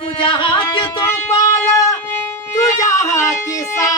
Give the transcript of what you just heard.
तुझ्या हाती तो पाल तुझ्या हाती सा